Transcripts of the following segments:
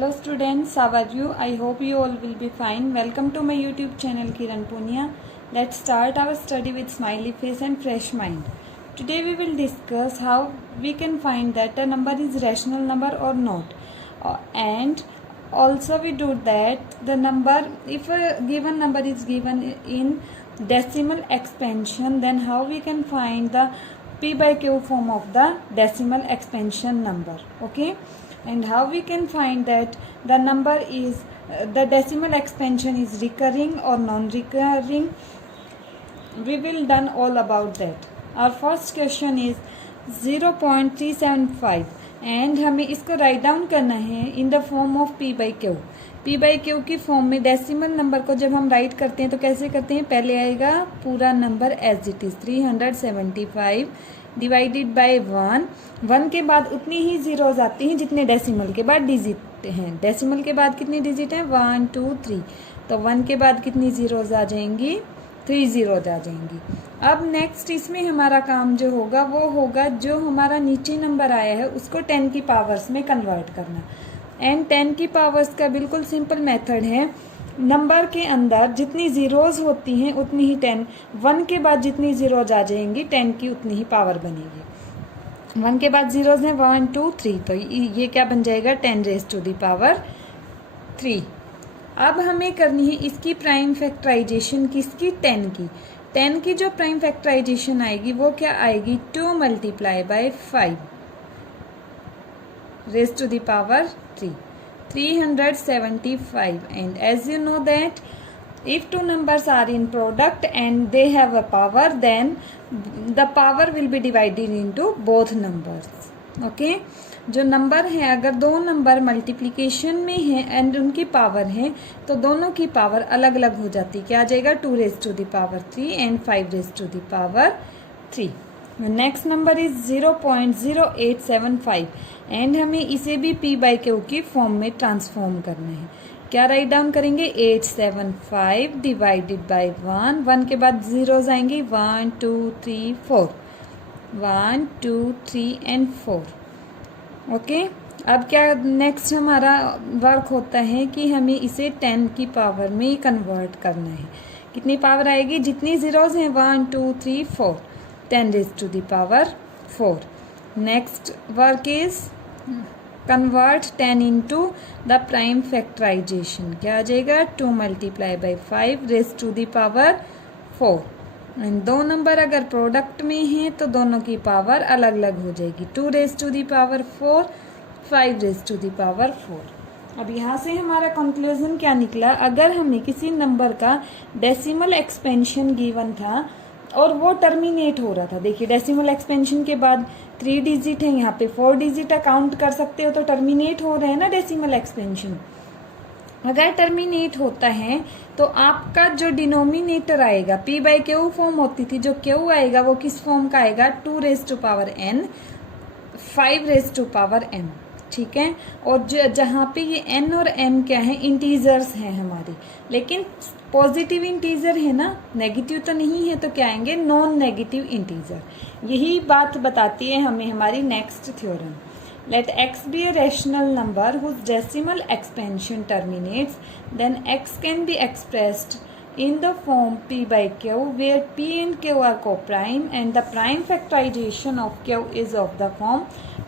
Hello students, how are you? I hope you all will be fine. Welcome to my YouTube channel Kiran Punia. Let's start our study with smiley face and fresh mind. Today we will discuss how we can find that a number is rational number or not. And also we do that the number, if a given number is given in decimal expansion, then how we can find the p by q form of the decimal expansion number. Okay, and how we can find that the number is the decimal expansion is recurring or non-recurring. We will done all about that. Our first question is 0.375 and हमें इसको write down करना है in the form of P by Q. P by Q की form में decimal number को जब हम right करते हैं तो कैसे करते हैं, पहले आएगा पूरा number as it is 375 divided by 1 के बाद उतनी ही जीरोज आती हैं जितने डेसिमल के बाद डिजिट हैं. डेसिमल के बाद कितनी डिजिट हैं, 1 2 3, तो 1 के बाद कितनी जीरोज आ जाएंगी, 3 जीरोज आ जाएंगी. अब नेक्स्ट इसमें हमारा काम जो होगा वो होगा जो हमारा नीचे नंबर आया है उसको 10 की पावर्स में कन्वर्ट करना. एंड 10 की पावर्स का बिल्कुल सिंपल मेथड है, नंबर के अंदर जितनी जीरोज होती हैं उतनी ही 10, 1 के बाद जितनी जीरोज आ जाएंगी 10 की उतनी ही पावर बनेगी. 1 के बाद जीरोज हैं 1 2 3, तो ये क्या बन जाएगा 10 रेज टू द पावर 3. अब हमें करनी है इसकी प्राइम फैक्टराइजेशन, किसकी, 10 की. 10 की जो प्राइम फैक्टराइजेशन आएगी वो क्या आएगी, 2 multiply by 5 raise to the power 3, 375. And as you know that if two numbers are in product and they have a power, then the power will be divided into both numbers. Okay, जो number है अगर दो number multiplication में है and उनकी power है तो दोनों की पावर अलग अलग हो जाती है. क्या आ जाएगा, 2 raise to the power 3 and 5 raise to the power 3. Next number is 0.0875 and हमें इसे भी p बाई क्यू की फॉर्म में ट्रांसफॉर्म करना है. क्या राइट डाउन करेंगे, 875 डिवाइडेड बाय 1 के बाद जीरोज आएंगी 1 2 3 4, 1 2 3 एंड 4. ओके, अब क्या नेक्स्ट हमारा वर्क होता है कि हमें इसे 10 की पावर में कन्वर्ट करना है. कितनी पावर आएगी, जितनी जीरोज हैं 1 2 3 4, 10 raise to the power 4. Next work is convert 10 into the prime factorization. क्या आ जाएगा, 2 multiply by 5 raise to the power 4. And दो नंबर अगर प्रोडक्ट में हैं तो दोनों की पावर अलग अलग हो जाएगी, 2 raise to the power 4, 5 raise to the power 4. अब यहाँ से हमारा कंक्लूजन क्या निकला, अगर हमें किसी नंबर का डेसिमल एक्सपेंशन गिवन था और वो टर्मिनेट हो रहा था, देखिए डेसिमल एक्सपेंशन के बाद 3 डिजिट है, यहाँ पे 4 डिजिट काउंट कर सकते हो, तो टर्मिनेट हो रहे हैं ना डेसिमल एक्सपेंशन. अगर टर्मिनेट होता है तो आपका जो डिनोमिनेटर आएगा, p बाई क्यू फॉर्म होती थी, जो क्यू आएगा वो किस फॉर्म का आएगा, 2 raise to power n, 5 raise to power m. ठीक है, और जहाँ पे ये n और m क्या है, इंटीजर्स हैं हमारे, लेकिन पॉजिटिव इंटीजर है ना, नेगेटिव तो नहीं है, तो क्या आएंगे, नॉन नेगेटिव इंटीजर. यही बात बताती है हमें हमारी next theorem. Let x be a rational number whose decimal expansion terminates, then x can be expressed in the form p by q where p and q are co-prime and the prime factorization of q is of the form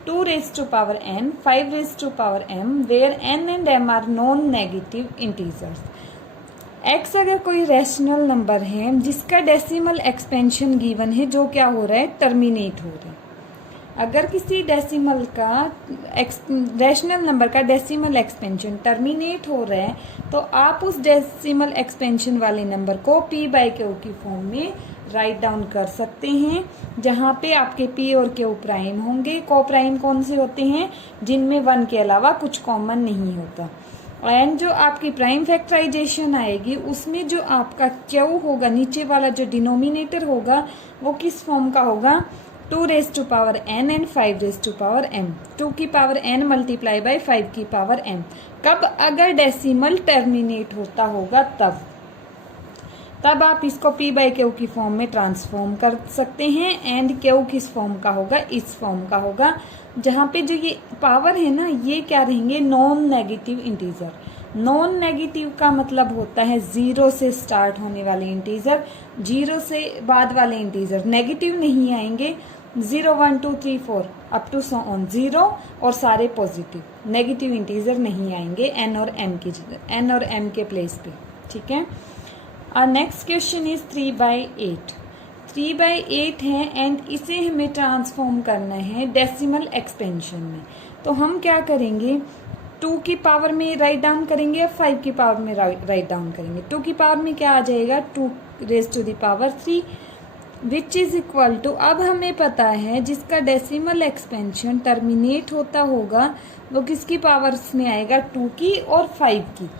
2 raised to power n, 5 raised to power m where n and m are non-negative integers. x अगर कोई rational number है जिसका decimal expansion given है, जो क्या हो रहा है, टर्मिनेट हो रहा है. अगर किसी डेसिमल का रैशनल नंबर का डेसिमल एक्सपेंशन टर्मिनेट हो रहा है तो आप उस डेसिमल एक्सपेंशन वाले नंबर को p बाई क्यू की फॉर्म में राइट डाउन कर सकते हैं, जहाँ पे आपके p और q प्राइम होंगे. को प्राइम कौन से होते हैं, जिनमें 1 के अलावा कुछ कॉमन नहीं होता. एंड जो आपकी प्राइम फैक्टराइजेशन आएगी उसमें जो आपका q होगा, नीचे वाला जो डिनोमिनेटर होगा वो किस फॉर्म का होगा, 2 raise to power n and 5 raise to power m. 2 की पावर n मल्टीप्लाई बाय 5 की पावर m. कब, अगर डेसिमल टर्मिनेट होता होगा तब. तब आप इसको p बाई क्यू की फॉर्म में ट्रांसफॉर्म कर सकते हैं। एंड क्यू किस फॉर्म का होगा, इस फॉर्म का होगा, जहाँ पे जो ये पावर है ना ये क्या रहेंगे, non negative integer. Non negative का मतलब होता है जीरो से स्टार्ट होने वाले इंटीजर, जीरो से बाद वाले इंटीजर नेगेटिव नहीं आएंगे। 0 1 2 3 4 up to so on zero, और सारे पॉजिटिव, नेगेटिव इंटीजर नहीं आएंगे एन और एम के प्लेस पे। ठीक है। और नेक्स्ट क्वेश्चन इज 3/8। 3/8 है एंड इसे हमें ट्रांसफॉर्म करना है डेसिमल एक्सपेंशन में। तो हम क्या करेंगे, 2 की पावर में राइट डाउन करेंगे या 5 की पावर में राइट डाउन करेंगे। 2 की पावर में क्या आ जाएगा, 2 raise to the power 3 which is equal to, अब हमें पता है जिसका डेसिमल एक्सपेंशन टर्मिनेट होता होगा वो किसकी पावर्स में आएगा, 2 की और 5 की।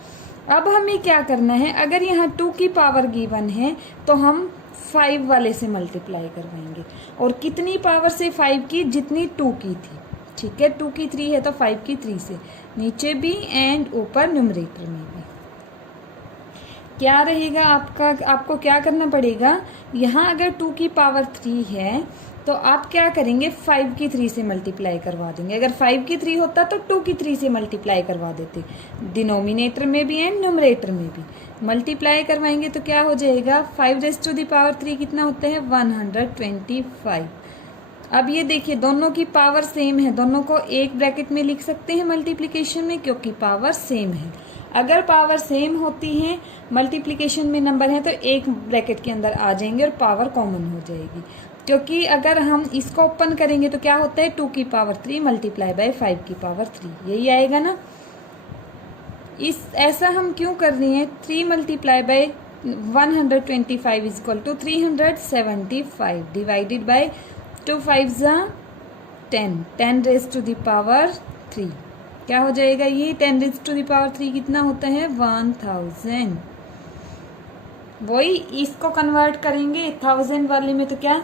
अब हमें क्या करना है, अगर यहाँ 2 की पावर गिवन है तो हम 5 वाले से मल्टीप्लाई करवाएंगे, और कितनी पावर से, 5 की, जितनी 2 की थी। ठीक है, 2 की 3 है तो 5 की 3 से, नीचे भी एंड ऊपर न्यूमरेटर में भी। क्या रहेगा आपका, आपको क्या करना पड़ेगा, यहाँ अगर 2 की पावर 3 है तो आप क्या करेंगे, 5 की 3 से मल्टीप्लाई करवा देंगे। अगर 5 की 3 होता तो 2 की 3 से मल्टीप्लाई करवा देते, डिनोमिनेटर में भी एंड न्यूमरेटर में भी मल्टीप्लाई करवाएंगे तो क्या हो जाएगा, 5 रेज़ टू द पावर 3 कितना होता है, 125। अब ये देखिए दोनों की पावर सेम है, दोनों को एक ब्रैकेट में लिख सकते हैं मल्टीप्लिकेशन में, क्योंकि पावर सेम है। अगर पावर सेम होती है, मल्टीप्लिकेशन में नंबर है, तो एक ब्रैकेट के अंदर आ जाएंगे और पावर कॉमन हो जाएगी। क्योंकि अगर हम इसको ओपन करेंगे तो क्या होता है, 2 की पावर 3 मल्टीप्लाई बाय 5 की पावर 3, यही आएगा ना। ऐसा हम क्यों कर रहे हैं, 3 multiply by 125 is equal to 375 divided by 2 5 10, 10 raise to the power 3 क्या हो जाएगा, ये 10 रेज़ टू द पावर 3 कितना होता है, 1000। वही इसको कन्वर्ट करेंगे 1000 वाले में, तो क्या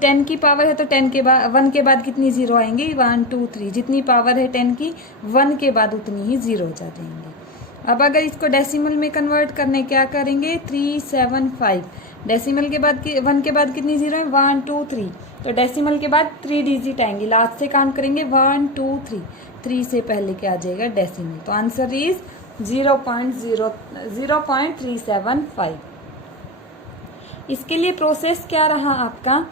10 की पावर है तो 10 के बाद 1 के बाद कितनी जीरो आएंगे, 1 2 3, जितनी पावर है 10 की 1 के बाद उतनी ही जीरो जा जाएंगे। अब अगर इसको डेसिमल में कन्वर्ट करने क्या करेंगे, 375, डेसिमल के बाद 1 के बाद कितनी जीरो है, 1 2 3, तो डेसिमल के बाद 3 डिजिट आएंगे, लास्ट से काउंट करेंगे 1 2 3, 3 से पहले क्या आ जाएगा, डेसिमल। तो आंसर इज 0.375। इसके लिए प्रोसेस क्या रहा आपका,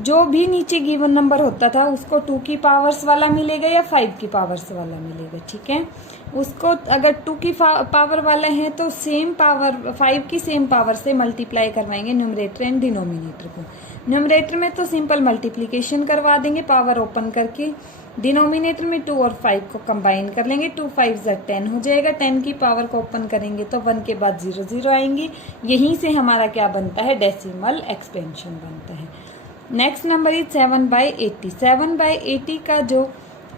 जो भी नीचे गिवन नंबर होता था उसको 2 की पावर्स वाला मिलेगा या 5 की पावर्स वाला मिलेगा। ठीक है, उसको अगर 2 की पावर वाला है तो सेम पावर 5 की सेम पावर से मल्टीप्लाई करवाएंगे न्यूमरेटर एंड डिनोमिनेटर को। न्यूमरेटर में तो सिंपल मल्टीप्लिकेशन करवा देंगे पावर ओपन करके, डिनोमिनेटर में 2 और 5 को कंबाइन कर लेंगे, 2 5 10 हो जाएगा। 10 की पावर को ओपन करेंगे तो 1 के बाद 0 0 आएंगी, यहीं से हमारा क्या बनता है, डेसिमल एक्सपेंशन बनता है। Next number is 7/80। 7/80 का जो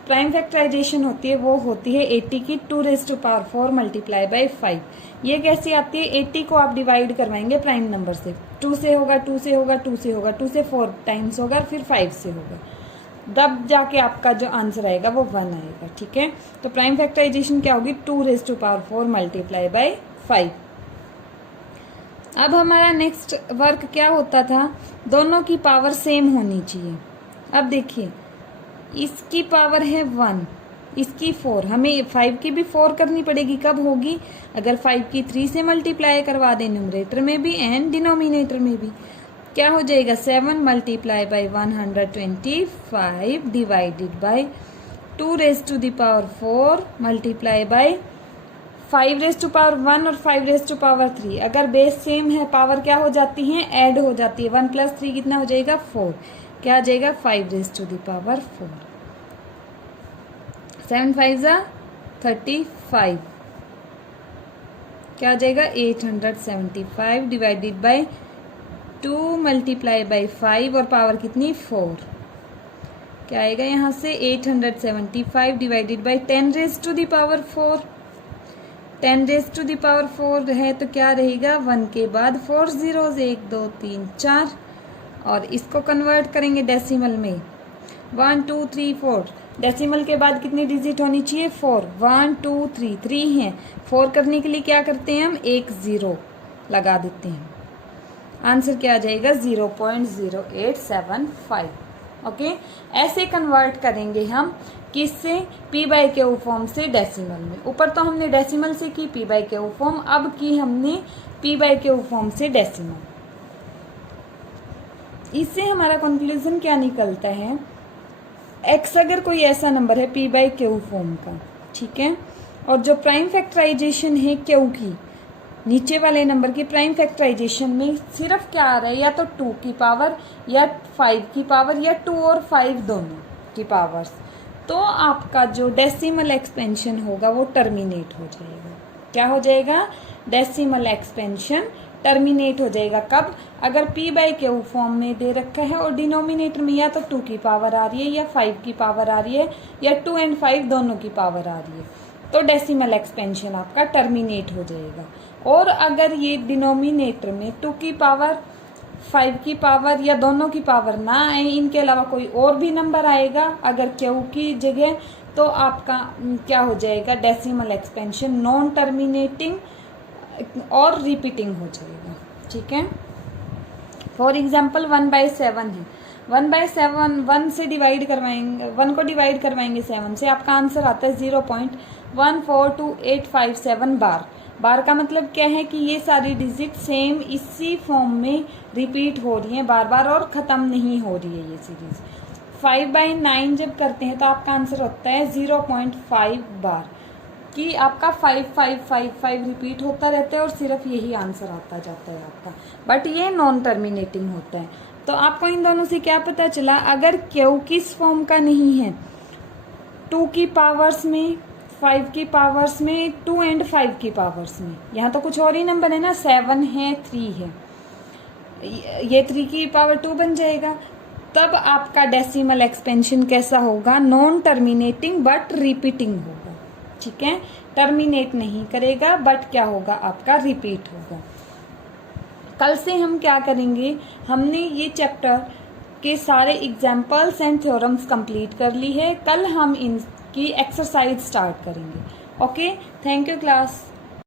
प्राइम फैक्टराइजेशन होती है वो होती है 80 की 2 raise to power 4 multiply by 5। ये कैसे आती है, 80 को आप डिवाइड करवाएंगे प्राइम नंबर से, 2 से होगा, 2 से होगा, 2 से होगा, 2 से 4 टाइम्स होगा, फिर 5 से होगा, तब जाके आपका जो आंसर आएगा वो 1 आएगा। ठीक है, तो प्राइम फैक्टराइजेशन क्या होगी, 2 raise to power 4 multiply by 5। अब हमारा नेक्स्ट वर्क क्या होता था, दोनों की पावर सेम होनी चाहिए। अब देखिए इसकी पावर है 1, इसकी 4, हमें 5 की भी 4 करनी पड़ेगी, कब होगी, अगर 5 की 3 से मल्टीप्लाई करवा दें न्यूमरेटर में भी एंड डिनोमिनेटर में भी। क्या हो जाएगा, 7 multiply by 125 divided by 2 raise to the power 4 multiply by 5 raise to power 1 और 5 रेज़ टू पावर 3। अगर बेस सेम है पावर क्या हो जाती है, ऐड हो जाती है, 1 + 3 कितना हो जाएगा, 4, क्या आ जाएगा, 5 रेज़ टू द पावर 4, 7 5 35, क्या आ जाएगा, 875 डिवाइडेड बाय 2 मल्टीप्लाई बाय 5 और पावर कितनी, 4, क्या आएगा यहाँ से, 875 divided by 10 raise to the power 4। 10 raise to the power 4 है तो क्या रहेगा, 1 के बाद 4 zeros, 1 2 3 4, और इसको कन्वर्ट करेंगे डेसिमल में, 1 2 3 4, डेसिमल के बाद कितनी डिजिट होनी चाहिए, 4, 1 2 3 3 है, 4 करने के लिए क्या करते हैं हम, 1 0 लगा देते हैं, आंसर क्या आ जाएगा 0.0875। ओके, ऐसे कन्वर्ट करेंगे हम किससे, पी बाई क्यू फॉर्म से डेसिमल में। ऊपर तो हमने डेसिमल से की पी बाई क्यू फॉर्म, अब की हमने पी बाई क्यू फॉर्म से डेसिमल। इससे हमारा कंक्लूजन क्या निकलता है, एक्स अगर कोई ऐसा नंबर है पी बाई क्यू फॉर्म का, ठीक है, और जो प्राइम फैक्टराइजेशन है क्यू की, नीचे वाले नंबर की प्राइम फैक्टराइजेशन में सिर्फ क्या आ रहा है, या तो 2 की पावर या 5 की पावर या 2 और 5 दोनों की पावर्स, तो आपका जो डेसिमल एक्सपेंशन होगा वो टर्मिनेट हो जाएगा। क्या हो जाएगा, डेसिमल एक्सपेंशन टर्मिनेट हो जाएगा। कब, अगर p बाई क्यू फॉर्म में दे रखा है और डिनोमिनेटर में या तो 2 की पावर आ रही है या 5 की पावर आ रही है या 2 और 5 दोनों की पावर आ रही है, तो डेसिमल एक्सपेंशन आपका टर्मिनेट हो जाएगा। और अगर ये डिनोमिनेटर में 2 की पावर 5 की पावर या दोनों की पावर ना आए, इनके अलावा कोई और भी नंबर आएगा अगर क्यू की जगह, तो आपका क्या हो जाएगा, डेसिमल एक्सपेंशन नॉन टर्मिनेटिंग और रिपीटिंग हो जाएगा। ठीक है, फॉर एग्जाम्पल 1/7 है, 1/7 1 से डिवाइड करवाएंगे, 1 को डिवाइड करवाएंगे 7 से, आपका आंसर आता है 0.142857 बार। बार का मतलब क्या है कि ये सारी डिजिट सेम इसी फॉर्म में रिपीट हो रही हैं बार बार और ख़त्म नहीं हो रही है ये सीरीज। 5/9 जब करते हैं तो आपका आंसर होता है 0.5 बार, कि आपका 5555 रिपीट होता रहता है और सिर्फ यही आंसर आता जाता है आपका, बट ये नॉन टर्मिनेटिंग होता है। तो आपको इन दोनों से क्या पता चला, अगर क्यू किस फॉर्म का नहीं है, 2 की पावर्स में, 5 की पावर्स में, 2 और 5 की पावर्स में, यहाँ तो कुछ और ही नंबर है ना, 7 है 3 है, ये 3 की पावर 2 बन जाएगा, तब आपका डेसिमल एक्सपेंशन कैसा होगा, नॉन टर्मिनेटिंग बट रिपीटिंग होगा। ठीक है, टर्मिनेट नहीं करेगा बट क्या होगा, आपका रिपीट होगा। कल से हम क्या करेंगे, हमने ये चैप्टर के सारे एग्जाम्पल्स एंड थ्योरम्स कंप्लीट कर ली है, कल हम इनकी एक्सरसाइज स्टार्ट करेंगे। Okay, thank you class.